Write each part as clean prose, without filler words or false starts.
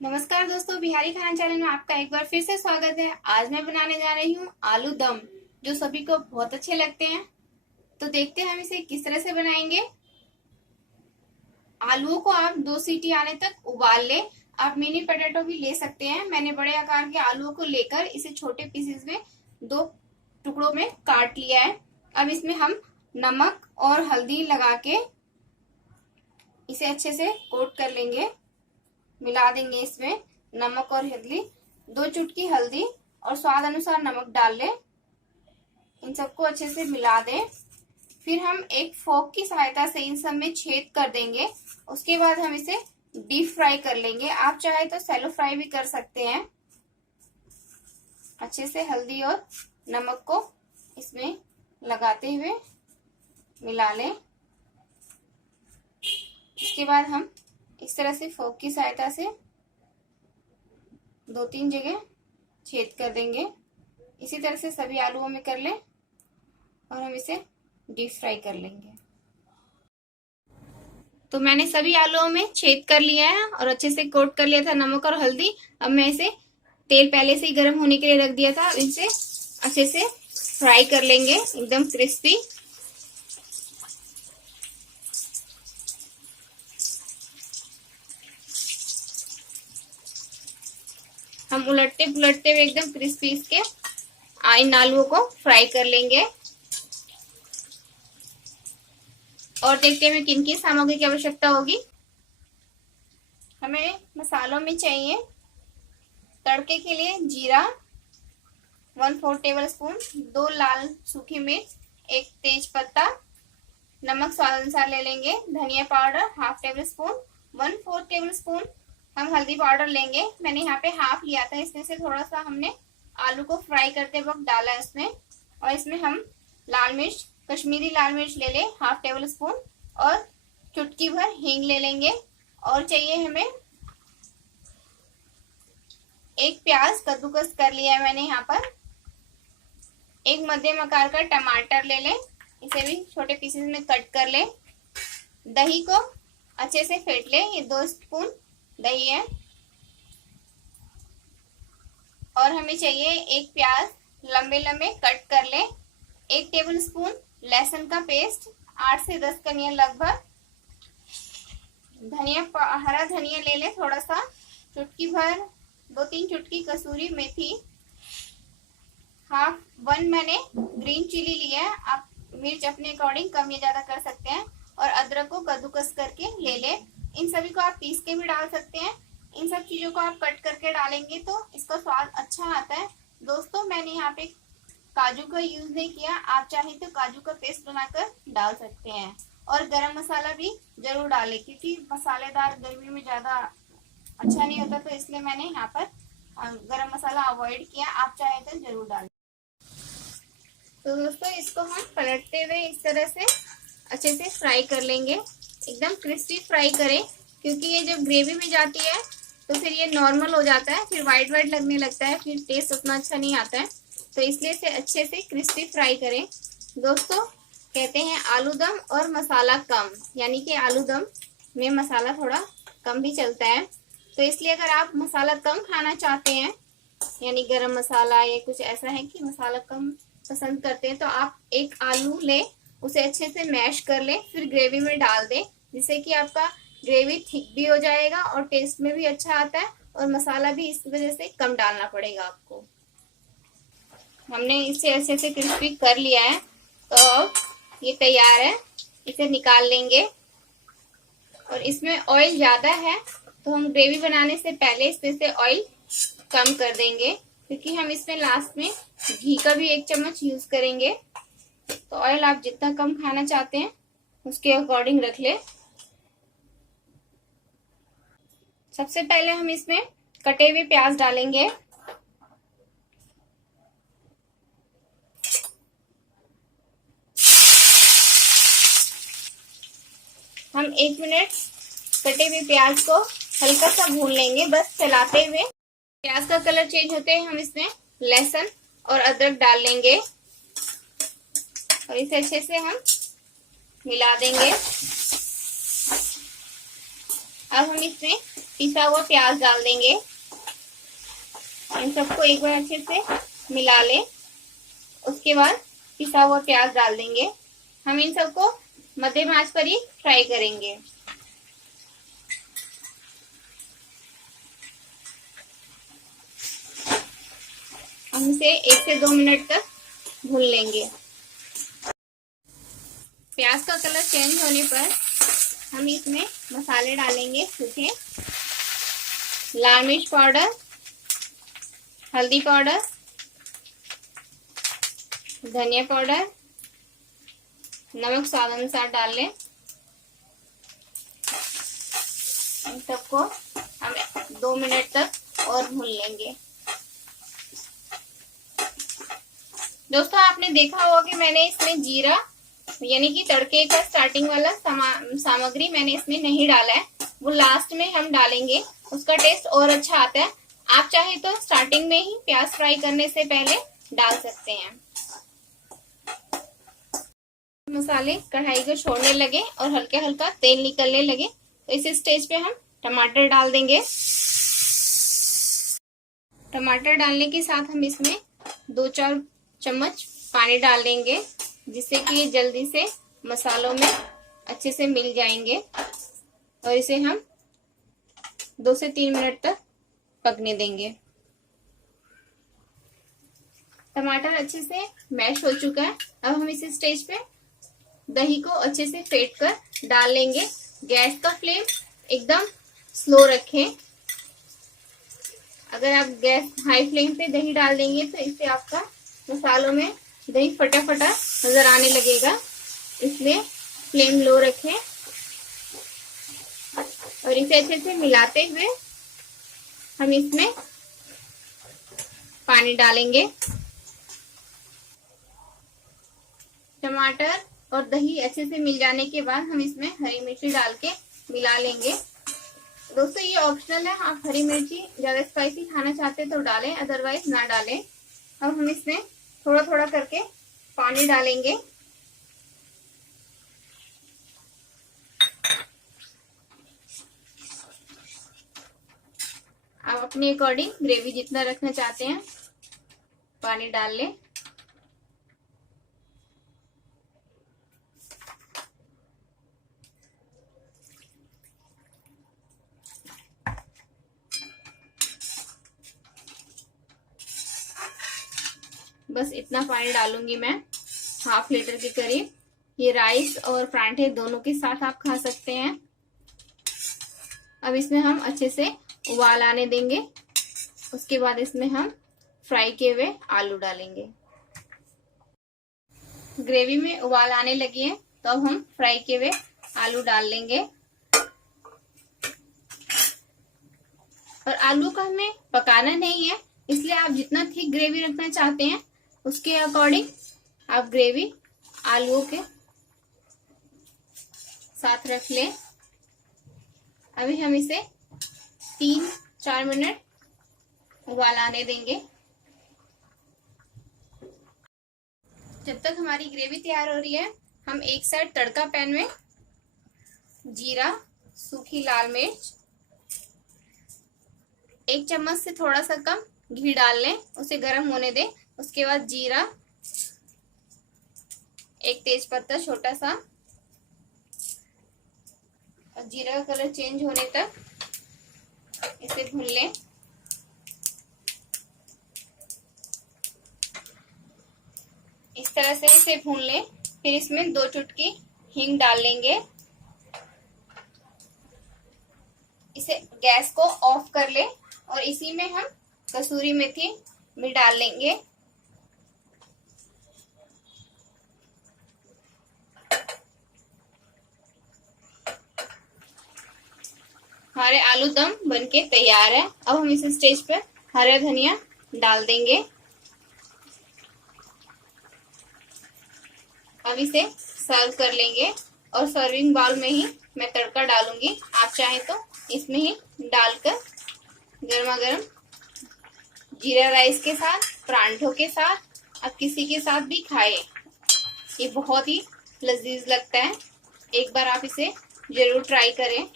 नमस्कार दोस्तों, बिहारी खाना चैनल में आपका एक बार फिर से स्वागत है। आज मैं बनाने जा रही हूँ आलू दम, जो सभी को बहुत अच्छे लगते हैं। तो देखते हैं हम इसे किस तरह से बनाएंगे। आलूओं को आप 2 सीटी आने तक उबाल ले। आप मिनी पोटैटो भी ले सकते हैं। मैंने बड़े आकार के आलूओं को लेकर इसे छोटे पीसेस में 2 टुकड़ों में काट लिया है। अब इसमें हम नमक और हल्दी लगा के इसे अच्छे से कोट कर लेंगे। मिला देंगे इसमें नमक और हल्दी, 2 चुटकी हल्दी और स्वाद अनुसार नमक डाल लें। इन सबको अच्छे से मिला दें। फिर हम एक फोक की सहायता से इन सब में छेद कर देंगे। उसके बाद हम इसे डीप फ्राई कर लेंगे। आप चाहे तो सैलो फ्राई भी कर सकते हैं। अच्छे से हल्दी और नमक को इसमें लगाते हुए मिला लें। इसके बाद हम इस तरह से फोक की सहायता से 2-3 जगह छेद कर देंगे। इसी तरह से सभी आलूओं में कर लें और हम इसे डीप फ्राई कर लेंगे। तो मैंने सभी आलूओं में छेद कर लिया है और अच्छे से कोट कर लिया था नमक और हल्दी। अब मैं इसे तेल पहले से ही गर्म होने के लिए रख दिया था। अब इसे अच्छे से फ्राई कर लेंगे, एकदम क्रिस्पी। हम उलटते पुलटते हुए एकदम क्रिस्पी इसके इन आलूओं को फ्राई कर लेंगे। और देखते हैं किन किन सामग्री की आवश्यकता होगी। हमें मसालों में चाहिए तड़के के लिए जीरा 1/4 टेबल स्पून, 2 लाल सूखी मिर्च, 1 तेज पत्ता, नमक स्वाद अनुसार ले लेंगे, धनिया powder 1/2 table spoon, 1/4 table spoon हम हल्दी पाउडर लेंगे। मैंने यहाँ पे हाफ लिया था, इसमें से थोड़ा सा हमने आलू को फ्राई करते वक्त डाला है इसमें। और इसमें हम लाल मिर्च, कश्मीरी लाल मिर्च ले लें 1/2 टेबल स्पून और चुटकी भर हींग ले लेंगे। और चाहिए हमें 1 प्याज कद्दूकस कर लिया है मैंने यहाँ पर। 1 मध्यम आकार का टमाटर ले लें, इसे भी छोटे पीसेस में कट कर लें। दही को अच्छे से फेंट लें, ये 2 स्पून दही है। और हमें चाहिए 1 प्याज लंबे लंबे कट कर लें। 1 टेबल स्पून लहसुन का पेस्ट, 8 से 10 कलियां लगभग। धनिया, हरा धनिया ले लें थोड़ा सा, चुटकी भर, 2-3 चुटकी कसूरी मेथी, 1/2 मैंने ग्रीन चिली लिया है। आप मिर्च अपने अकॉर्डिंग कम या ज्यादा कर सकते हैं। और अदरक को कद्दूकस करके ले लें। इन सभी को आप पीस के भी डाल सकते हैं। इन सब चीजों को आप कट करके डालेंगे तो इसका स्वाद अच्छा आता है। दोस्तों, मैंने यहाँ पे काजू का यूज नहीं किया, आप चाहे तो काजू का पेस्ट बनाकर डाल सकते हैं। और गरम मसाला भी जरूर डालें, क्योंकि मसालेदार गर्मी में ज्यादा अच्छा नहीं होता, तो इसलिए मैंने यहाँ पर गरम मसाला अवॉइड किया। आप चाहे तो जरूर डालें। तो दोस्तों, इसको हम पलटते हुए इस तरह से अच्छे से फ्राई कर लेंगे। एकदम क्रिस्पी फ्राई करें, क्योंकि ये जब ग्रेवी में जाती है तो फिर ये नॉर्मल हो जाता है, फिर वाइट वाइट लगने लगता है, फिर टेस्ट उतना अच्छा नहीं आता है। तो इसलिए इसे अच्छे से क्रिस्पी फ्राई करें। दोस्तों, कहते हैं आलू दम और मसाला कम, यानी कि आलू दम में मसाला थोड़ा कम भी चलता है। तो इसलिए अगर आप मसाला कम खाना चाहते हैं, यानी गरम मसाला या कुछ ऐसा है कि मसाला कम पसंद करते हैं, तो आप 1 आलू ले, उसे अच्छे से मैश कर ले, फिर ग्रेवी में डाल दें, जिससे कि आपका ग्रेवी थिक भी हो जाएगा और टेस्ट में भी अच्छा आता है। और मसाला भी इस वजह से कम डालना पड़ेगा आपको। हमने इसे अच्छे से क्रिस्पी कर लिया है, तो अब ये तैयार है। इसे निकाल लेंगे। और इसमें ऑयल ज्यादा है, तो हम ग्रेवी बनाने से पहले इसमें से ऑयल कम कर देंगे, क्योंकि हम इसमें लास्ट में घी का भी 1 चम्मच यूज करेंगे। तो ऑयल आप जितना कम खाना चाहते हैं उसके अकॉर्डिंग रख ले। सबसे पहले हम इसमें कटे हुए प्याज डालेंगे। हम 1 मिनट कटे हुए प्याज को हल्का सा भून लेंगे, बस चलाते हुए। प्याज का कलर चेंज होते ही हम इसमें लहसुन और अदरक डाल लेंगे और इसे अच्छे से हम मिला देंगे। अब हम इसमें पिसा हुआ प्याज डाल देंगे। इन सबको एक बार अच्छे से मिला लें। उसके बाद पिसा हुआ प्याज डाल देंगे। हम इन सबको मध्यम आंच पर ही फ्राई करेंगे। हम इसे 1 से 2 मिनट तक भून लेंगे। प्याज का कलर चेंज होने पर हम इसमें मसाले डालेंगे। सूखे लाल मिर्च पाउडर, हल्दी पाउडर, धनिया पाउडर, नमक स्वाद अनुसार डाल लें। इन सबको हम 2 मिनट तक और भून लेंगे। दोस्तों, आपने देखा होगा कि मैंने इसमें जीरा यानी कि तड़के का स्टार्टिंग वाला सामग्री मैंने इसमें नहीं डाला है, वो लास्ट में हम डालेंगे। उसका टेस्ट और अच्छा आता है। आप चाहे तो स्टार्टिंग में ही प्याज फ्राई करने से पहले डाल सकते हैं। मसाले कढ़ाई को छोड़ने लगे और हल्का हल्का तेल निकलने लगे तो इस स्टेज पे हम टमाटर डाल देंगे। टमाटर डालने के साथ हम इसमें 2-4 चम्मच पानी डाल देंगे, जिससे कि ये जल्दी से मसालों में अच्छे से मिल जाएंगे। और इसे हम 2 से 3 मिनट तक पकने देंगे। टमाटर अच्छे से मैश हो चुका है। अब हम इस स्टेज पे दही को अच्छे से फेंट कर डाल लेंगे। गैस का फ्लेम एकदम स्लो रखें। अगर आप गैस हाई फ्लेम पे दही डाल देंगे तो इससे आपका मसालों में दही फटा फटा नजर आने लगेगा, इसलिए फ्लेम लो रखें और इसे अच्छे से मिलाते हुए हम इसमें पानी डालेंगे। टमाटर और दही अच्छे से मिल जाने के बाद हम इसमें हरी मिर्ची डाल के मिला लेंगे। दोस्तों, ये ऑप्शनल है, आप हरी मिर्ची ज्यादा स्पाइसी खाना चाहते हैं तो डालें, अदरवाइज ना डालें। अब हम इसमें थोड़ा थोड़ा करके पानी डालेंगे। आप अपने अकॉर्डिंग ग्रेवी जितना रखना चाहते हैं पानी डाल लें। बस इतना पानी डालूंगी मैं, 1/2 लीटर के करीब। ये राइस और परांठे दोनों के साथ आप खा सकते हैं। अब इसमें हम अच्छे से उबाल आने देंगे। उसके बाद इसमें हम फ्राई किए हुए आलू डालेंगे। ग्रेवी में उबाल आने लगी है तो अब हम फ्राई किए हुए आलू डाल लेंगे। और आलू को हमें पकाना नहीं है, इसलिए आप जितना थिक ग्रेवी रखना चाहते हैं उसके अकॉर्डिंग आप ग्रेवी आलूओं के साथ रख लें। अभी हम इसे 3-4 मिनट उबाल आने देंगे। जब तक हमारी ग्रेवी तैयार हो रही है, हम एक साइड तड़का पैन में जीरा, सूखी लाल मिर्च, 1 चम्मच से थोड़ा सा कम घी डाल लें, उसे गर्म होने दें। उसके बाद जीरा, 1 तेज पत्ता छोटा सा, और जीरा का कलर चेंज होने तक इसे भून लें। इस तरह से इसे भून लें। फिर इसमें 2 चुटकी हींग डाल लेंगे। इसे गैस को ऑफ कर लें और इसी में हम कसूरी मेथी भी डाल लेंगे। हमारे आलू दम बनके तैयार है। अब हम इस स्टेज पर हरा धनिया डाल देंगे। अब इसे सर्व कर लेंगे और सर्विंग बाउल में ही मैं तड़का डालूंगी। आप चाहें तो इसमें ही डालकर गर्मा गर्म जीरा राइस के साथ, परांठों के साथ, आप किसी के साथ भी खाएं। ये बहुत ही लजीज लगता है। एक बार आप इसे जरूर ट्राई करें।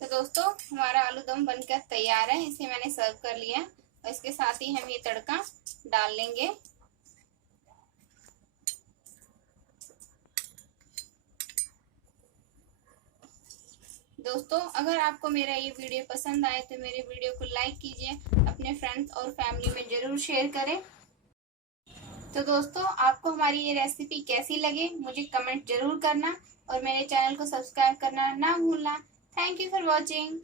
तो दोस्तों हमारा आलू दम बनकर तैयार है। इसे मैंने सर्व कर लिया और इसके साथ ही हम ये तड़का डाल लेंगे। दोस्तों अगर आपको मेरा ये वीडियो पसंद आए तो मेरे वीडियो को लाइक कीजिए, अपने फ्रेंड्स और फैमिली में जरूर शेयर करें। तो दोस्तों आपको हमारी ये रेसिपी कैसी लगी मुझे कमेंट जरूर करना और मेरे चैनल को सब्सक्राइब करना ना भूलना। Thank you for watching.